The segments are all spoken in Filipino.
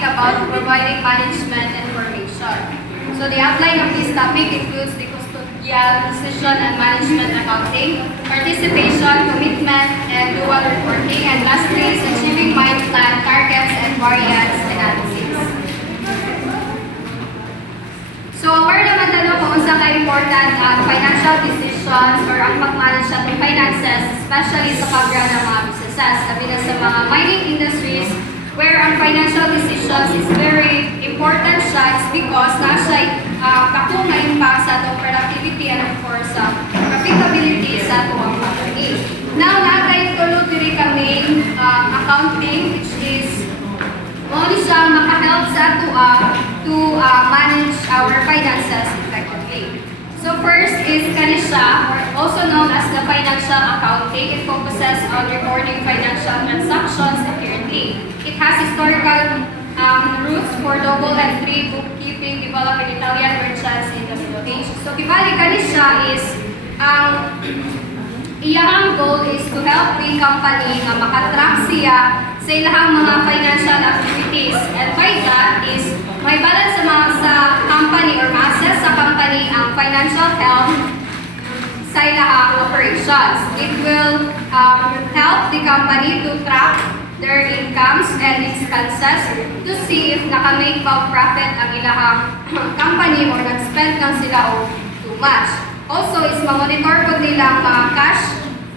topic about providing management information. So the outline of this topic includes the custodial decision and management accounting, participation, commitment, and dual reporting, and lastly is achieving mind plan targets and variance analysis. So aware naman na kung sa ka-important financial decisions or ang mag-manage sa itong finances, especially sa paggra ng mga businesses, sabi na sa mga mining industries, where ang financial decisions is very important siya, it's because nasa kakunga impact sa itong productivity and of course profitability sa itong company. Now, natay tulog diri kami accounting, which is only siya maka-help sa to manage our finances effectively. So first is kanisya, or also known as the financial accounting. It focuses on recording financial transactions accurately. It has historical roots for double entry bookkeeping developed in Italian merchants in the Philippines. So kibali kanisya is iyang goal is to help the company na makatrack siya sa ilahang mga financial activities, and by that is may balance sa company or ma-assess sa company ang financial health sa ilahang operations. It will help the company to track their incomes and expenses to see if naka-make ba profit ang ilahang company or nag-spend lang sila o too much. Also is ma-monitor po nilang mga cash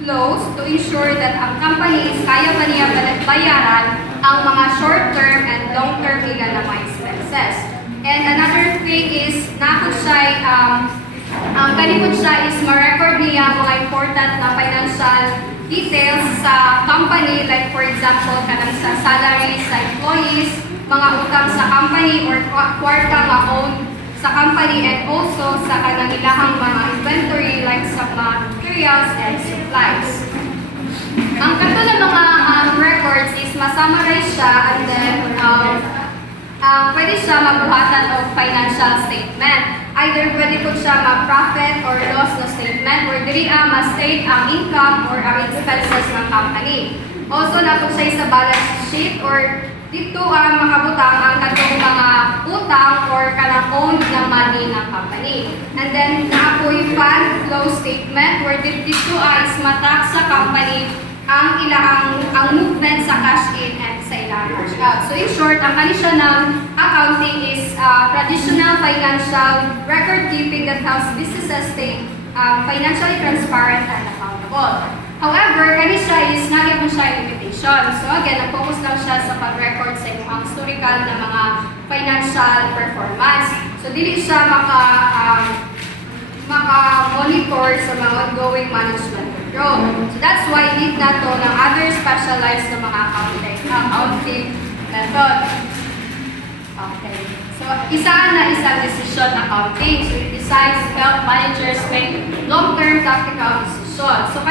flows to ensure that ang company is kaya pa niya bayaran ang mga short-term and long-term nila na mga expenses. And another thing is, ang kanipod siya is ma-record niya mga important na financial details sa company, like for example, kanang sa salary sa employees, mga utang sa company or kwarta nga own sa company, and also sa kanang ilahang mga inventory like sa materials and supplies. Ang kato ng mga records is masummarize siya, and then pwede siya magbuhatan of financial statement. Either pwede po siya mag-profit or loss na statement, where diri ma-state ang income or ang expenses ng company. Also na po siya sa balance sheet, or dito makabutang ang katong mga utang or kanang owned na money ng company. And then naapoy fund flow statement, where dito is matrack sa company ang movement sa cash in and sa ilang cash out. So in short, ang kanisya ng accounting is traditional financial record keeping that helps businesses stay financially transparent and accountable. However, kanisya is nagyan po siya limitation. So again, nag-focus lang siya sa pag-record sa inyong historical na mga financial performance. So dili siya maka-monitor sa mga ongoing management control. So that's why need na to ng other specialized na mga accounting method. Okay. So isang decision accounting. So it decides to help managers make long-term tactical decisions. So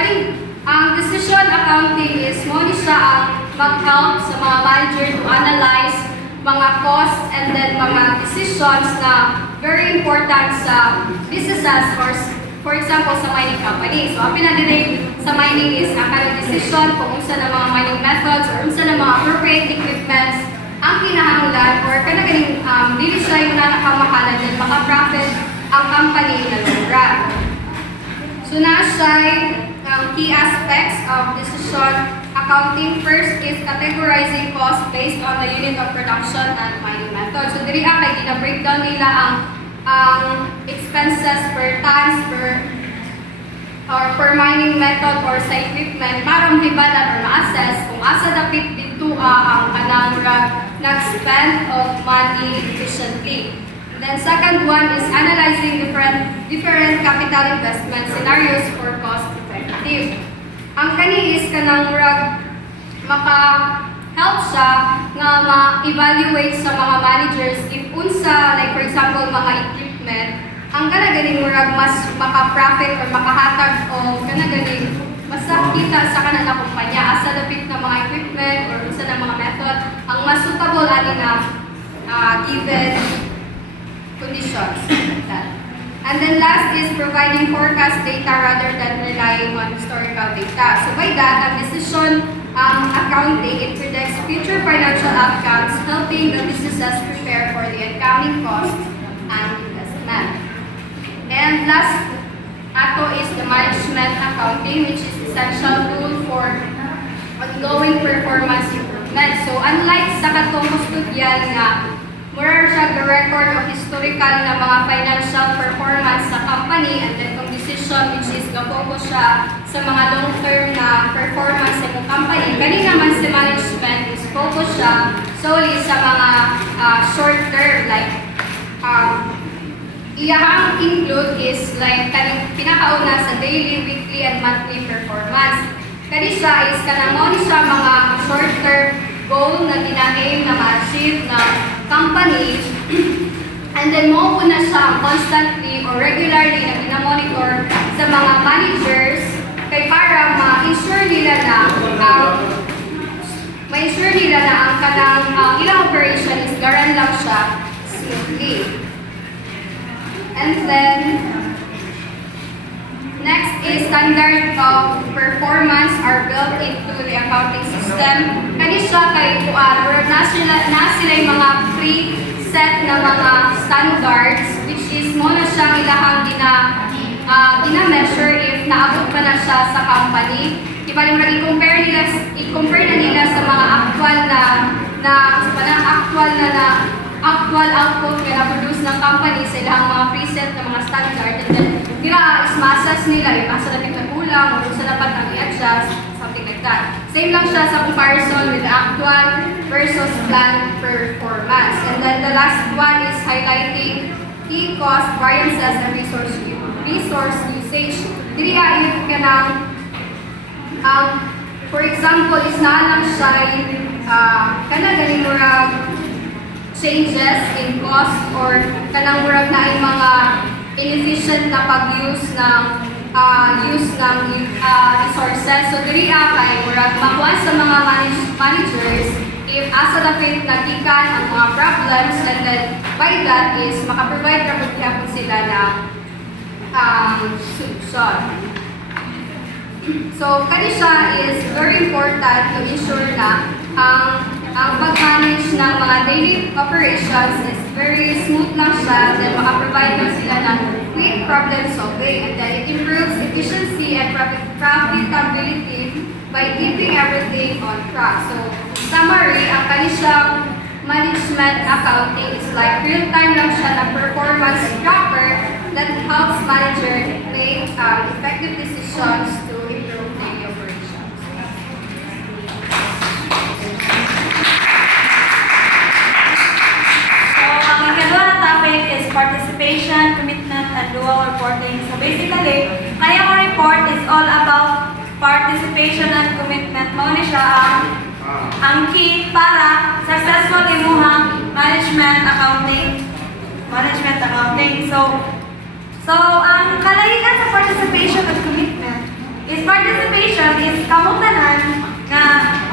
ang decision accounting is mo siya ang mag-help sa mga manager to analyze mga costs and then mga decisions na very important sa businesses or for example sa mining company. So ang pinag-direct sa mining is ang kanang decision kung unsa na mga mining methods or unsa na mga appropriate equipments ang kinahanglan or kanang dili siya yung nakamahalan din maka-profit ang company na long run. So na siya key aspects of decision accounting. First is categorizing costs based on the unit of production and mining method. So diri kay gina-breakdown nila ang expenses per tons per mining method or sa equipment para mahibalan or ma-assess kung asa dapit dito ang kanang nag-spend of money efficiently. Then second one is analyzing different capital investment scenarios for cost effective. Ang kani is kanang maka-help siya nga ma-evaluate sa mga managers if unsa, like for example, mga equipment, ang kanaganing mas maka-profit or makahatag o kanaganing mas nakita sa kanang na kumpanya asa dapit na mga equipment or unsa na mga method ang mas suitable ani na given conditions. And then last is providing forecast data rather than relying on historical data. So by that, ang decision accounting, it predicts future financial outcomes, helping the businesses prepare for the incoming costs and investment. And last, ato is the management accounting, which is essential tool for ongoing performance improvement. So unlike sa katong kustodian nga mura siya record of historical na mga financial performance sa company, and then kung decision which is ga-focus siya sa mga long-term na performance sa mga company. Kani naman si management is focus siya solely sa mga short-term, like iyahang include is like kaning pinakauna sa daily, weekly, and monthly performance. Kani siya is kanang mo ni siya mga short-term goal na gina-aim na ma-achieve ng company, and then mo po na siya constantly or regularly na ginamonitor sa mga managers kay para ma-ensure nila na ma-ensure nila na ang kanang ilang operation is garan lang siya smoothly. And then next is standard of performance are built into the accounting system. Kani siya kay na sila yung mga pre-set na mga standards, which is mo na siya ilahang gina-measure if naabot pa na siya sa company. Diba yung i-compare na nila sa mga actual output na na-produce ng company sa ilang mga preset na mga standard, and then is-massage nila, asa na kulang, o kung sa dapat nang i-adjust, something like that. Same lang siya sa comparison with actual versus planned performance. And then the last one is highlighting key cost variances and resource usage. Dili if kanang for example, is naanang siya kanang galing murag changes in cost or kanang murag na yung mga inefficient na pag-use ng resources. So diri kay murag makuha sa mga managers if asa dapat nagikan ang mga problems, and then by that is makaprovide ra po sila na solution. So kani siya is very important to ensure na ang pag-manage ng mga daily operations is very smooth lang siya, then makaprovide lang sila ng quick problem solving, and then it improves efficiency and profitability by keeping everything on track. So, summary, ang kanisang management accounting is like real-time lang siya na performance tracker that helps manager make effective decisions to improve daily operations. Ang ikadwa na topic is participation, commitment, and dual reporting. So basically, kayang report is all about participation and commitment. Mao ni siya ang key para successful imuhang management accounting. So ang kalahian sa participation and commitment is participation is kamutanan nga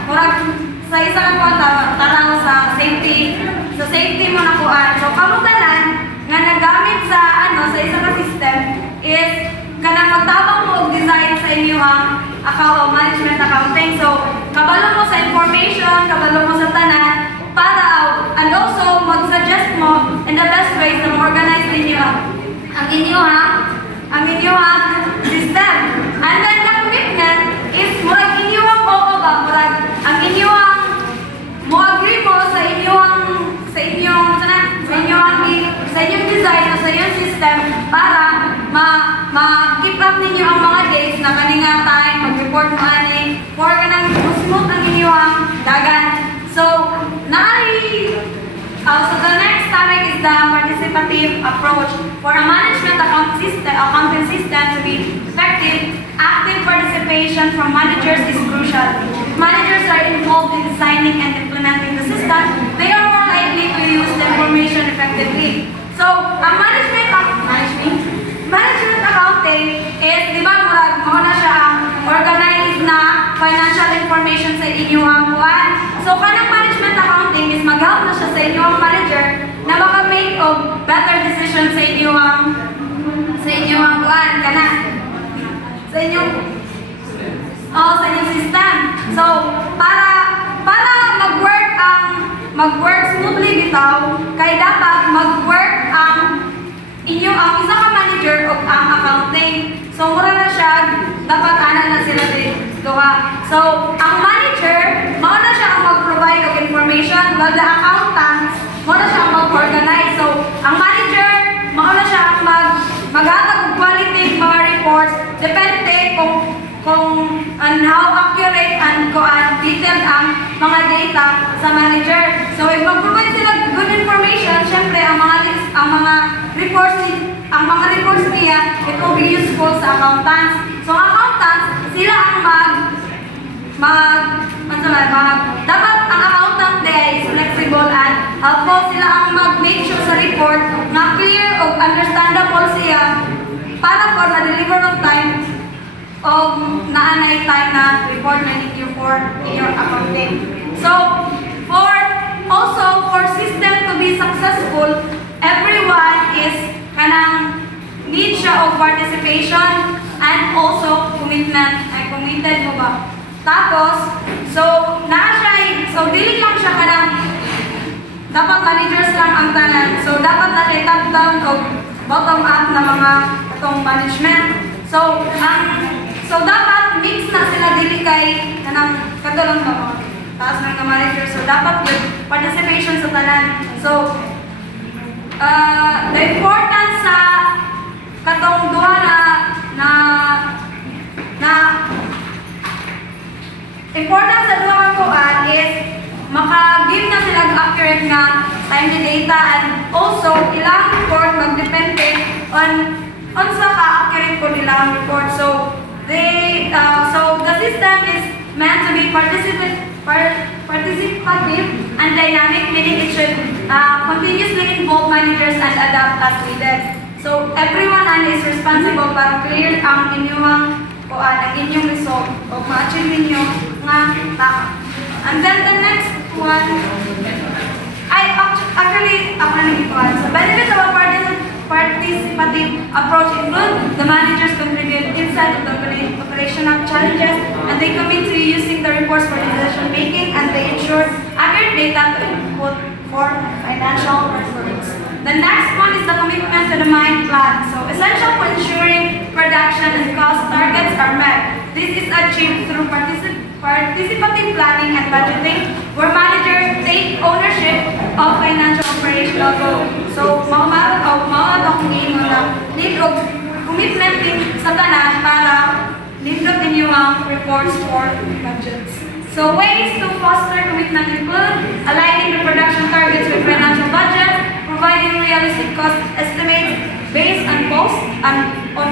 murag sa isang kwata tanaw sa safety mo na kuan. So kamutanan nga nagamit sa sa isang system is kanang magtabang mo og design sa inyong management accounting. So kabalo mo sa information, kabalo mo sa tanan para and also mag-suggest mo in the best ways na ma-organize ninyo ang inyong system. And then the commitment is murag inyong ang inyong mo agree mo sa inyong design o sa inyong system para ma-keep up ninyo ang mga days na kaninga time mag-report mo ani for kanang smooth ang inyong dagan. So so the next topic is the participative approach. For a management accounting system to be effective, active participation from managers is crucial. If managers are involved in designing and implementing the system, they are more likely to use the information effectively. So, ang management accounting is, di ba, muna siya ang organized na financial information sa inyong buwan. So, kanang management accounting is mag-help na siya sa inyong manager na maka-make of better decisions sa inyong buwan. Sa inyong system. So, So, para mag-work smoothly bitaw, kay dapat mag-work ang isa ka manager o ang accounting. So, mura na siya, dapat ana na sila dito ha. So, ang manager, mauna siya ang mag-provide of information, while the accountant, mauna siya ang mag-organize. So, ang manager, mauna siya ang maghatag og quality mga reports, depende kung on how accurate and detailed ang mga data sa manager. So, if mag-provide sila good information, syempre ang mga reports niya, it will be useful sa accountants. So, ang accountants, sila ang dapat ang accountant day is flexible and helpful. Sila ang mag-make sure sa report na clear o understandable siya para po na-deliver on time o naanay time na report na need you for in your accounting. So, for system to be successful, everyone is need siya of participation and also commitment. Ay, committed mo ba? Tapos, dili lang siya dapat managers lang ang tanan. So, dapat na siya top down o bottom up na mga itong management. So, dapat mix na sila dili kay katulong na mga taas ng manager. So, dapat with participation sa tanan. So, the importance sa katong duha importance sa duha ko is maka-give na sila accurate nga timely data and also ilang report magdepende on sa ka-accurate ko nilang report. So the system is meant to be participative and dynamic, meaning it should continuously involve managers and adapt as needed. So everyone is responsible para clear ang inyong result o ma-achieve ninyo nga tama. And then the next one, actually, ako na nag-ikuan. So, benefits of a participative approach include the managers contribute insight of the operational challenges and they commit to using the reports for decision making and they ensure accurate data to input for financial reports. The next one is the commitment to the mine plan. So, essential for ensuring production and cost targets are met. This is achieved through participative planning and budgeting, where managers take ownership of financial operational goals. So, need of commitment din sa tanan para nindot ninyo ang reports for budgets. So, ways to foster commitment include aligning the production targets with financial budgets, providing realistic cost estimates based on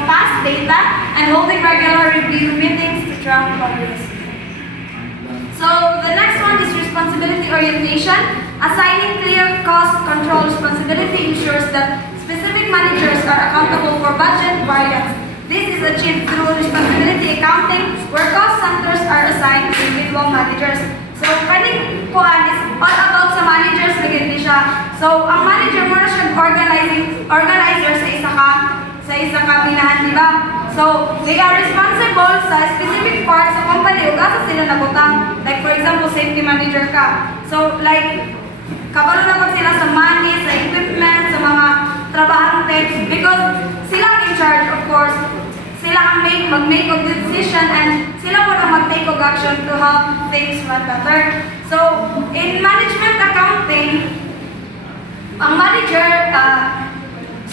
past data, and holding regular review meetings to track progress. So the next one is responsibility orientation. Assigning clear cost control responsibility ensures that specific managers are accountable for budget variance. This is achieved through responsibility accounting, where cost centers are assigned to individual managers. So kaning kuan is all about sa managers lagi siya. So ang manager mo na siya organizer sa isa ka binahan, di ba? So, they are responsible sa specific parts sa company o asa sila nabutang. Like for example, safety manager ka. So, like, kabalo na pag sila sa money, sa equipment, sa mga trabahante. Because sila ang in charge, of course. Sila ang mag-make of decision and sila po na mag-take of action to help things run better. So, in management accounting, ang manager,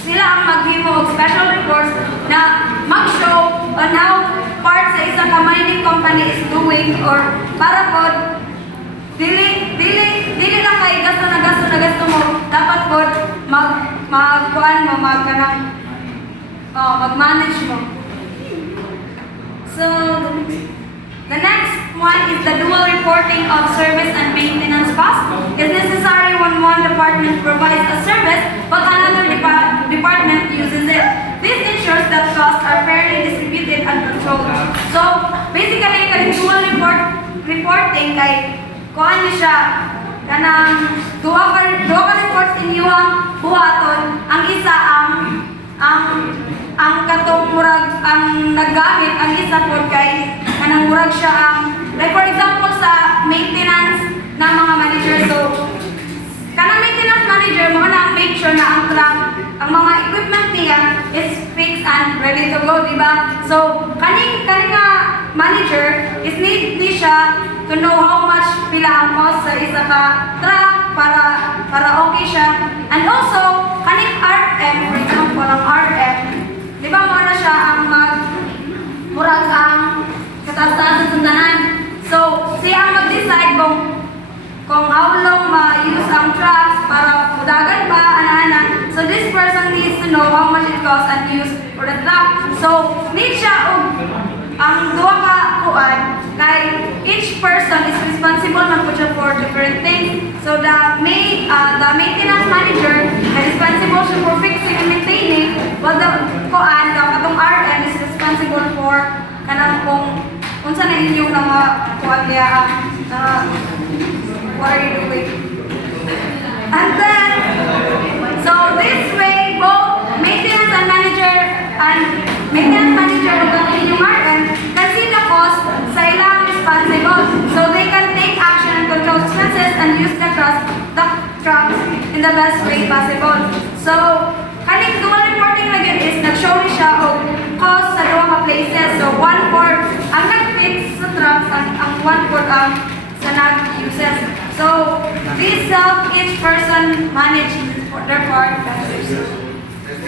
sila ang maghimo og special reports na mag-show on how part sa isang mining company is doing or para po dili lang kay gasto na mo dapat po mag-manage mo. So the next one is the dual reporting of service and maintenance costs. It's necessary when one department provides a service but another department uses it. This ensures that costs are fairly distributed and controlled. So, basically, kay dual reporting kay kuan ni siya kanang duha ka reports inyo ang buhaton. Ang isa ang katong murag ang naggamit, ang isa pod kay kanang murag siya ang like for example ang mga equipment niya is fixed and ready to go, di ba? So, kaning nga manager is need siya to know how much pila ang cost sa isa ka truck para okay siya. And also, kaning RM, for example, ang RM, di ba mo na siya ang murag ang kataas-taas sa sundanan. So, siya ang mag-decide kung how long ma-use ang trucks para mudagan ba, ana-ana. So, this person needs to know how much it costs and use for the truck. So, need siya ang duha ka kuan kay each person is responsible man po siya for different things. So, the maintenance manager is responsible siya for fixing and maintaining, while the katong RM is responsible for kanang kung unsa na inyong mga kuan kaya what are you doing? And then, so this way, both maintenance manager and the inyong RM can see the cost sa ilang responsible. So they can take action and control expenses and use the trucks in the best way possible. So, kaning dual reporting na yun is nag-show ni siya og cost sa duwa ka places. So, 1/4 ang nag-fix sa trucks and ang 1/4 ang sa nag-uses. So, this help each person manage their part.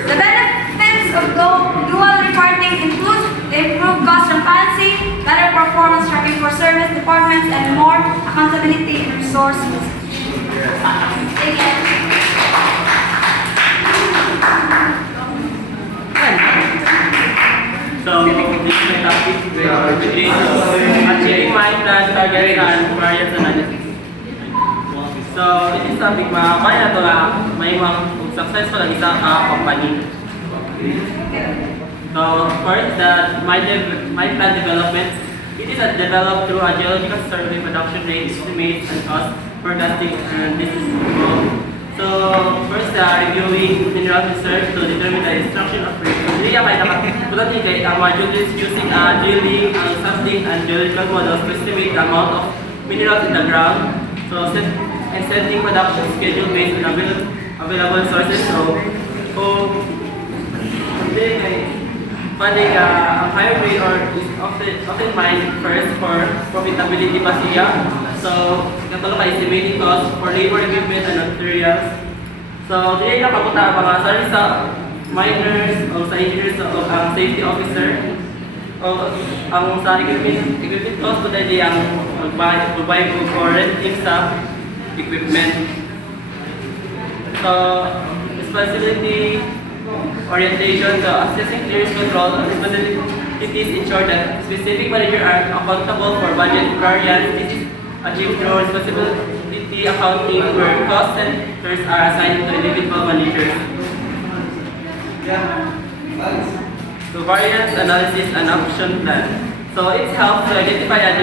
The benefits of dual reporting include the improved cost transparency, better performance tracking for service departments, and more accountability and resource usage. Thank you. So, this is the topic between achieving my plan, target, and various analysis. So, this topic, kaya ito na may mga successful ang isang company. So, first, my plan development. It is developed through a geological survey, production rate, estimates, and cost forecasting, and this is so, first, reviewing mineral research to determine the extraction of rate. So, dili kay nakapulat ni kay ang mga geologists using drilling, sampling, and geological models to estimate the amount of minerals in the ground. So, setting production schedule based on available sources. So, funding ang higher rate or is often mined first for profitability pa siya. So, katulad ka estimating cost for labor, equipment, and materials. So, dili na kaputa mga sorry sa miners o sa engineers o ang safety officer. O ang sa equipment cost po dahil ang magbayad for renting sa equipment. So, responsibility orientation, so assessing clearance control responsibilities ensure that specific managers are accountable for budget variance. This is achieved through responsibility accounting where cost centers are assigned to individual managers. So variance analysis and action plan. So it helps to identify a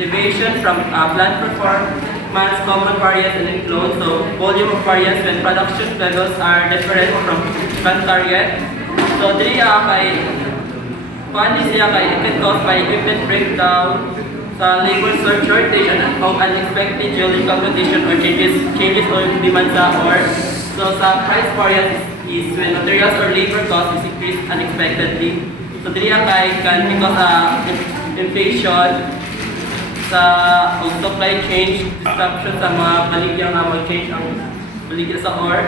deviation from plan performance, common variance and inflow. So volume of variance when production levels are different from plan target. So dili kay funding siya kay effect caused by equipment breakdown, sa labor shortage and unexpected geological condition or changes on demand sa ore. So sa price variance is when materials or labor cost is increased unexpectedly. So dili kay kan because inflation sa supply chain disruption sa mga baligya nga mag-change ang baligya sa ore,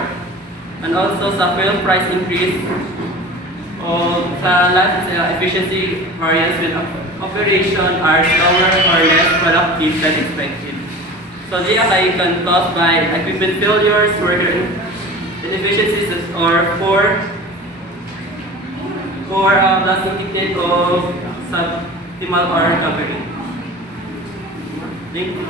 and also sa fuel price increase o sa last efficiency variance when operation are slower or less productive than expected. So they can caused by equipment failures, worker inefficiencies, or poor blasting technique o suboptimal or recovery. Thank you.